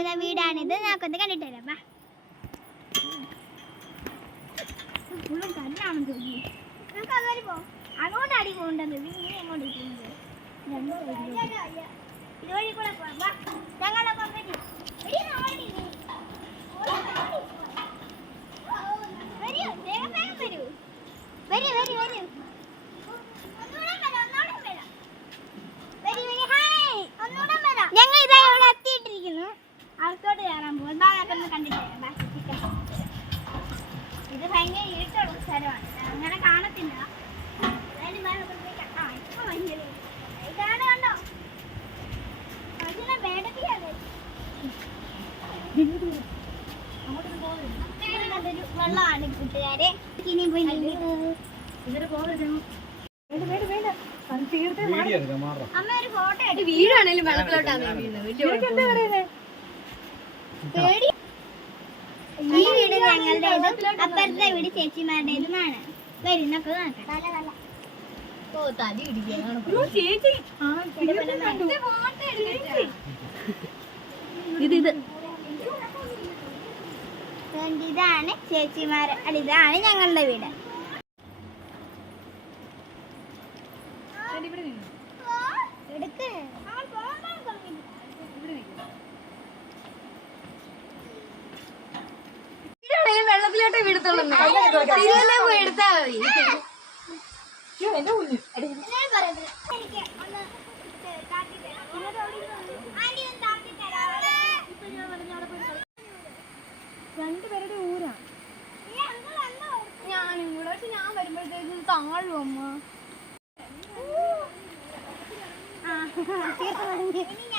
പോകുന്ന വീടാണിത്. നമുക്കൊന്ന് കണ്ടിട്ട് വരാം. ഫുള്ളും കല്ലാണെന്ന് തോന്നി. നമുക്ക് അങ്ങനെ പോകാം. അങ്ങോട്ട് അടി പോകണ്ടെന്ന് നീ എങ്ങോട്ട് പോകുന്നത്? ഇതുവഴി കൂടെ പോവാം. ഞങ്ങളുടെ വരൂ വരൂ വരൂ വരൂ. ഞങ്ങൾ ഇതാ ഇവിടെ എത്തിയിട്ടിരിക്കുന്നു. അകത്തോട്ട് കയറാൻ പോകും. ഭാഗത്തൊന്ന് കണ്ടിട്ട് ഇത് ഭയങ്കര ഇരുട്ടുള്ള സ്ഥലമാണ്, അങ്ങനെ കാണത്തില്ല. ഇതാണ് കണ്ടോ വെള്ളമാണ് കൂട്ടുകാരെ. ഇനി പോയി അമ്മ ഒരു ഫോട്ടോ എടുത്ത് വീടാണേലും വെള്ളത്തിലോട്ടാണ് പേടി. ഈ വീട് ഞങ്ങളുടേതും അപ്പുറത്തെ വീട് ചേച്ചിമാരുടേതുമാണ്. വരുന്നൊക്കെ നോക്കാം. ഇതാണ് ചേച്ചിമാർ, ഇതാണ് ഞങ്ങളുടെ വീട്. വെള്ളത്തിലോട്ടേ വീടത്തുള്ളൂ. പോയി എടുത്താ മതി. രണ്ടുപേരുടെ ഊരാ. ഞാൻ വരുമ്പോഴത്തേക്കും താഴും അമ്മ. തീർന്നു.